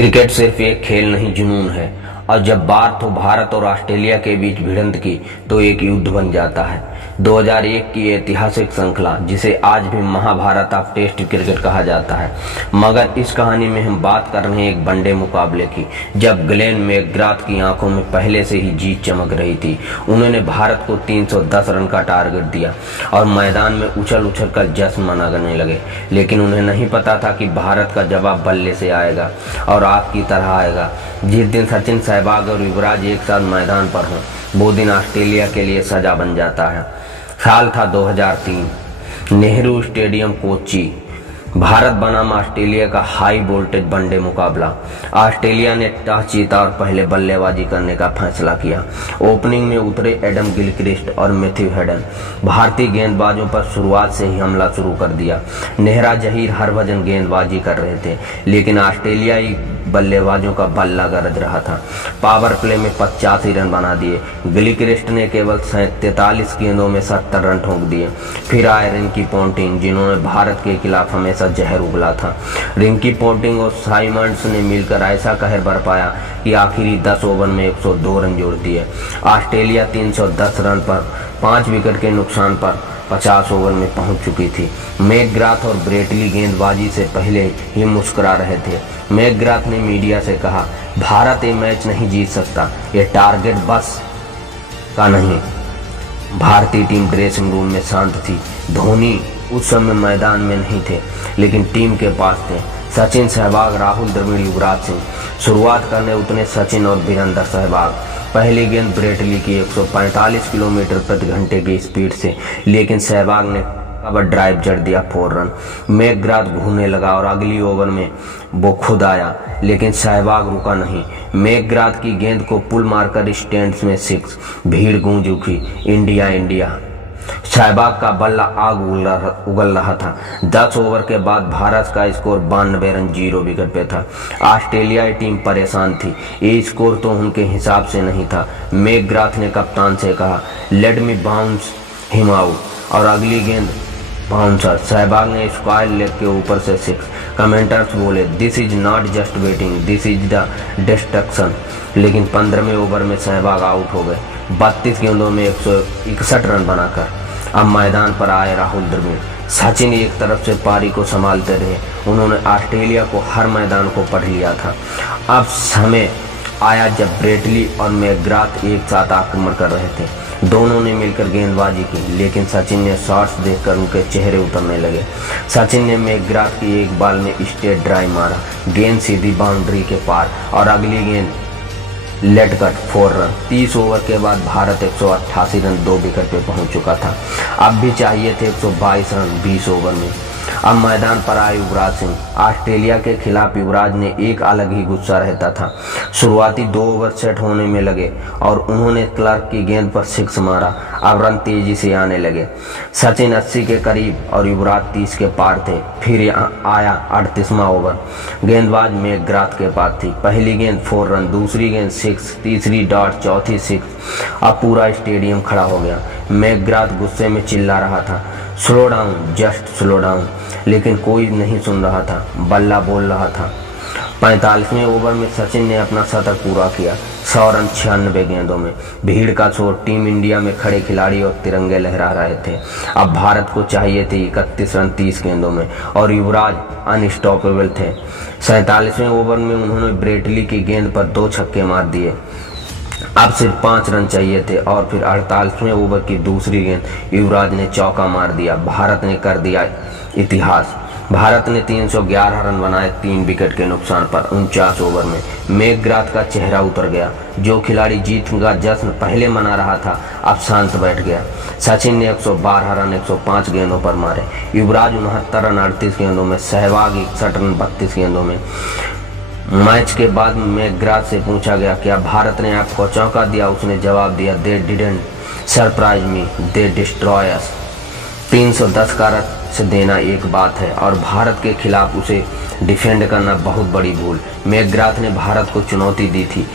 Cricket सिर्फ एक खेल नहीं, जुनून है। और जब बात हो भारत और ऑस्ट्रेलिया के बीच भिड़ंत की तो एक युद्ध बन जाता है। 2001 की ऐतिहासिक श्रृंखला, जिसे आज भी महाभारत ऑफ टेस्ट क्रिकेट कहा जाता है। मगर इस कहानी में हम बात कर रहे हैं एक वनडे मुकाबले की, जब ग्लेन मैकग्राथ की आंखों में पहले से ही जीत चमक रही थी। उन्होंने भारत को 310 रन का टारगेट दिया और मैदान में उछल उछल कर जश्न मनाने लगे। लेकिन उन्हें नहीं पता था कि भारत का जवाब बल्ले से आएगा और आग की तरह आएगा। जिस दिन सचिन, सहवाग और युवराज एक साथ मैदान पर हों, वो दिन ऑस्ट्रेलिया के लिए सजा बन जाता है। साल था 2003, नेहरू स्टेडियम, कोच्चि। भारत बनाम ऑस्ट्रेलिया का हाई वोल्टेज वनडे मुकाबला। ऑस्ट्रेलिया ने टॉस जीता और पहले बल्लेबाजी करने का फैसला किया। ओपनिंग में उतरे एडम गिलक्रिस्ट और मैथ्यू हेडन। भारतीय गेंदबाजों पर शुरुआत से ही हमला शुरू कर दिया। नेहरा जहीर हरभजन गेंदबाजी कर रहे थे, लेकिन ऑस्ट्रेलियाई बल्लेबाजों का बल्ला गरज रहा था। पावर प्ले में 85 रन बना दिए। गिलक्रिस्ट ने केवल 43 गेंदों में 70 रन ठोक दिए। फिर आए रिंकी पोंटिंग, जिन्होंने भारत के खिलाफ हमेशा जहर उगला था। रिंकी पोंटिंग और साइमंड्स ने मिलकर ऐसा कहर बरपाया कि आखिरी 10 ओवर में 102 रन जोड़ दिए। ऑस्ट्रेलिया 310 रन पर 5 विकेट के नुकसान पर 50 ओवर में पहुंच चुकी थी। मैकग्राथ और ब्रेटली गेंदबाजी से पहले ही मुस्कुरा रहे थे। मैकग्राथ ने मीडिया से कहा, भारत ये मैच नहीं जीत सकता, ये टारगेट बस का नहीं। भारतीय टीम ड्रेसिंग रूम में शांत थी। धोनी उस समय मैदान में नहीं थे, लेकिन टीम के पास थे सचिन, सहवाग, राहुल द्रविड़, युवराज सिंह। शुरुआत करने उतरे सचिन और वीरेंद्र सहवाग। पहली गेंद ब्रेटली की 145 किलोमीटर प्रति घंटे की स्पीड से, लेकिन सहवाग ने कवर ड्राइव जड़ दिया 4 रन। मैकग्राथ घूमने लगा और अगली ओवर में वो खुद आया, लेकिन सहवाग रुका नहीं। मैकग्राथ की गेंद को पुल मारकर स्टैंड्स में 6। भीड़ गूंज उठी, इंडिया इंडिया। सहवाग का बल्ला आग उगल रहा था। 10 ओवर के बाद भारत का स्कोर 92 रन 0 विकेट पे था। ऑस्ट्रेलियाई टीम परेशान थी। ये स्कोर तो उनके हिसाब से नहीं था। मैकग्राथ ने कप्तान से कहा, let me bounce him out, और अगली गेंद बाउंसर। सहवाग ने स्क्वायर लेग के ऊपर से 6। कमेंटर्स बोले, this is not just waiting, this is the destruction. लेकिन 15वें ओवर में सहवाग आउट हो गए, 32 गेंदों में 161 रन बनाकर। अब मैदान पर आए राहुल द्रविड़। सचिन एक तरफ से पारी को संभालते रहे। उन्होंने ऑस्ट्रेलिया को हर मैदान को पढ़ लिया था। अब समय आया जब ब्रेटली और मैकग्राथ एक साथ आक्रमण कर रहे थे। दोनों ने मिलकर गेंदबाजी की, लेकिन सचिन ने शॉट्स देखकर उनके चेहरे उतरने लगे। सचिन ने मैकग्राथ की एक बॉल में स्ट्रेट ड्राइव मारा, गेंद सीधी बाउंड्री के पार, और अगली गेंद लेट कट 4 रन। 30 ओवर के बाद भारत 188 रन 2 विकेट पे पहुंच चुका था। अब भी चाहिए थे 122 रन 20 ओवर में। अब मैदान पर आए युवराज सिंह। ऑस्ट्रेलिया के खिलाफ युवराज ने एक अलग ही गुस्सा रहता था। शुरुआती 2 ओवर सेट होने में लगे और उन्होंने क्लार्क की गेंद पर 6 मारा। अब रन तेजी से आने लगे। सचिन 80 के करीब और युवराज 30 के पार थे। फिर आया 38वां ओवर। गेंदबाज मैकग्राथ के पास थी। पहली गेंद 4 रन, दूसरी गेंद 6, तीसरी डॉट, चौथी 6। अब पूरा स्टेडियम खड़ा हो गया। मैकग्राथ गुस्से में चिल्ला रहा था, slow down, just slow down, लेकिन कोई नहीं सुन रहा था। बल्ला बोल रहा था। 45वें ओवर में सचिन ने अपना शतक पूरा किया, 100 रन 96 गेंदों में। भीड़ का शोर, टीम इंडिया में खड़े खिलाड़ी और तिरंगे लहरा रहे थे। अब भारत को चाहिए थे 31 रन 30 गेंदों में, और युवराज अनस्टॉपेबल थे। 47वें ओवर में उन्होंने ब्रेटली की गेंद पर 2 छक्के मार दिए। अब सिर्फ 5 रन चाहिए थे, और फिर 48वें ओवर की दूसरी गेंद युवराज ने चौका मार दिया। भारत ने कर दिया इतिहास। भारत ने 311 रन बनाए 3 विकेट के नुकसान पर 49 ओवर में। मैकग्राथ का चेहरा उतर गया। जो खिलाड़ी जीत का जश्न पहले मना रहा था, अब शांत बैठ गया। सचिन ने 112 रन 105 गेंदों पर मारे। युवराज 69 रन 38 गेंदों में। सहवाग 61 रन 32 गेंदों में। मैच के बाद मैकग्राथ से पूछा गया, क्या भारत ने आपको चौंका दिया? उसने जवाब दिया, they didn't surprise me, they destroy us. 310 का रन से देना एक बात है, और भारत के खिलाफ उसे डिफेंड करना बहुत बड़ी भूल। मैकग्राथ ने भारत को चुनौती दी थी,